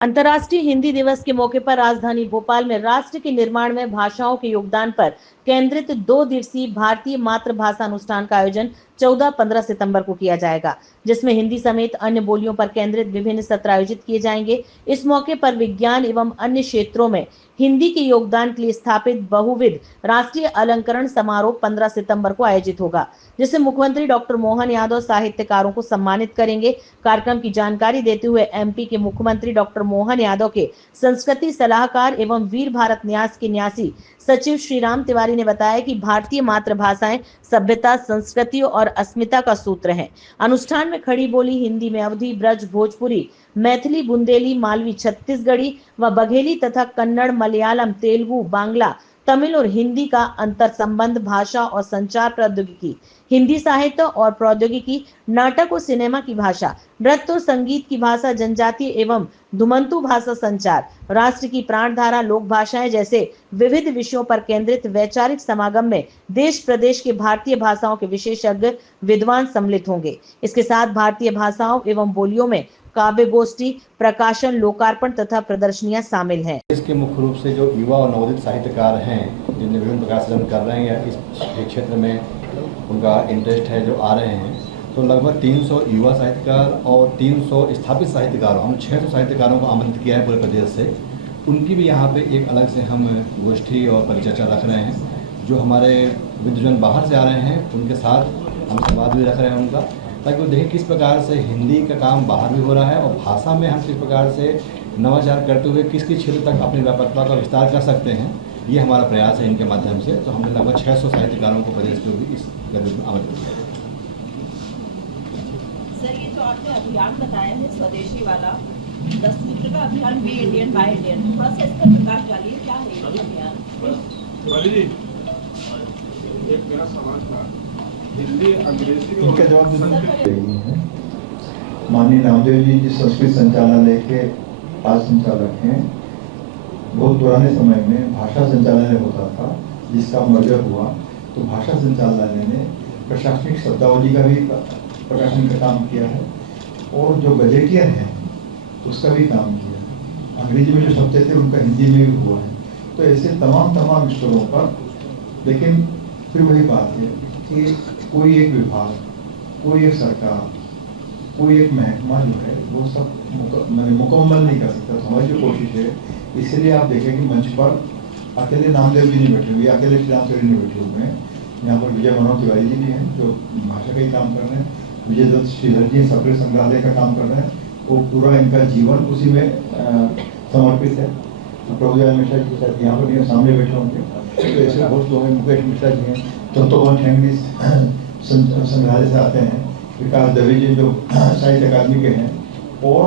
अंतर्राष्ट्रीय हिंदी दिवस के मौके पर राजधानी भोपाल में राष्ट्र के निर्माण में भाषाओं के योगदान पर केंद्रित 2 दिवसीय भारतीय मातृभाषा अनुष्ठान का आयोजन 14-15 सितंबर को किया जाएगा, जिसमें हिंदी समेत अन्य बोलियों पर केंद्रित विभिन्न सत्र आयोजित किए जाएंगे। इस मौके पर विज्ञान एवं अन्य क्षेत्रों में हिंदी के योगदान के लिए स्थापित बहुविध राष्ट्रीय अलंकरण समारोह 15 सितंबर को आयोजित होगा, जिससे मुख्यमंत्री डॉक्टर मोहन यादव साहित्यकारों को सम्मानित करेंगे। कार्यक्रम की जानकारी देते हुए एमपी के मुख्यमंत्री डॉक्टर मोहन यादव के संस्कृति सलाहकार एवं वीर भारत न्यास के न्यासी सचिव श्रीराम तिवारी ने बताया कि भारतीय मातृभाषाएं सभ्यता, संस्कृति और अस्मिता का सूत्र है। अनुष्ठान में खड़ी बोली हिंदी में अवधी, ब्रज, भोजपुरी, मैथिली, बुंदेली, मालवी, छत्तीसगढ़ी व बघेली तथा कन्नड़, मलयालम, तेलुगु, बांग्ला, तमिल और हिंदी का अंतर संबंध, भाषा और संचार प्रौद्योगिकी, हिंदी साहित्य और प्रौद्योगिकी, नाटक और सिनेमा की भाषा, नृत्य और संगीत की भाषा, जनजातीय एवं धुमंतु भाषा संचार, राष्ट्र की प्राणधारा, लोक भाषाएं जैसे विविध विषयों पर केंद्रित वैचारिक समागम में देश प्रदेश के भारतीय भाषाओं के विशेषज्ञ विद्वान सम्मिलित होंगे। इसके साथ भारतीय भाषाओं एवं बोलियों में काव्य गोष्ठी, प्रकाशन, लोकार्पण तथा प्रदर्शनियां शामिल हैं। इसके मुख्य रूप से जो युवा और नवोदित साहित्यकार हैं, जिनने विभिन्न प्रकार से कर रहे हैं या इस क्षेत्र में उनका इंटरेस्ट है, जो आ रहे हैं, तो लगभग 300 युवा साहित्यकार और 300 स्थापित साहित्यकारों, हम 600 साहित्यकारों को आमंत्रित किया है पूरे प्रदेश से। उनकी भी यहाँ पे एक अलग से हम गोष्ठी और परिचर्चा रख रहे हैं। जो हमारे विद्वान बाहर से आ रहे हैं उनके साथ हम संवाद भी रख रहे हैं उनका, ताकि वो देखें किस प्रकार से हिंदी का काम बाहर भी हो रहा है और भाषा में हम किस प्रकार से नवाचार करते हुए किस किस क्षेत्र तक अपनी व्यापकता का विस्तार कर सकते हैं। ये हमारा प्रयास है इनके माध्यम से। तो हमने लगभग 600 साहित्यकारों को प्रदेश को भी इस गतिविधि में आमंत्रित किया है। सर, ये जो आपने अभियान बताया है स्वदेशी वाला 10 सूत्र का अभियान, बी इंडियन बाय इंडियन, थोड़ा सा इस पर प्रकाश डालिए, क्या है ये अभियान? एक मेरा सवाल था, हिंदी अंग्रेजी इनका जवाब देना। माननीय नामदेव जी जिस संस्कृत संचालनालय के आज संचालक हैं, बहुत पुराने समय में भाषा संचालनालय होता था, जिसका मर्जर हुआ तो भाषा संचालनालय ने प्रशासनिक शब्दावली का भी प्रकाशन का काम किया है और जो गजेटियर है उसका भी काम किया है। अंग्रेजी में जो शब्द थे उनका हिंदी में भी हुआ है। तो ऐसे तमाम स्तरों पर, लेकिन फिर वही बात है कि कोई एक विभाग, कोई एक सरकार, कोई एक महकमा जो है वो सब मुकम्मल नहीं कर सकता। तो हमारी जो कोशिश है, इसलिए आप देखें कि मंच पर अकेले नामदेव जी नहीं बैठे हुए, अकेले श्रीराम तिवारी नहीं बैठे हुए हैं। यहाँ पर विजय मनोहर तिवारी जी भी हैं जो भाषा का ही काम कर रहे हैं। विजय दत्त श्रीधर जी सक्रिय संग्रहालय का काम कर रहे हैं। वो पूरा इनका जीवन उसी में समर्पित है। प्रभुदयाल मिश्रा जी साथ यहाँ पर सामने बैठे होंगे। तो ऐसे बहुत लोग हैं, मुकेश मिश्रा जी हैं, तत्ववन ठेंगड़ी संग्रहालय से आते हैं, विकास दवे जी जो साहित्य अकादमी के हैं, और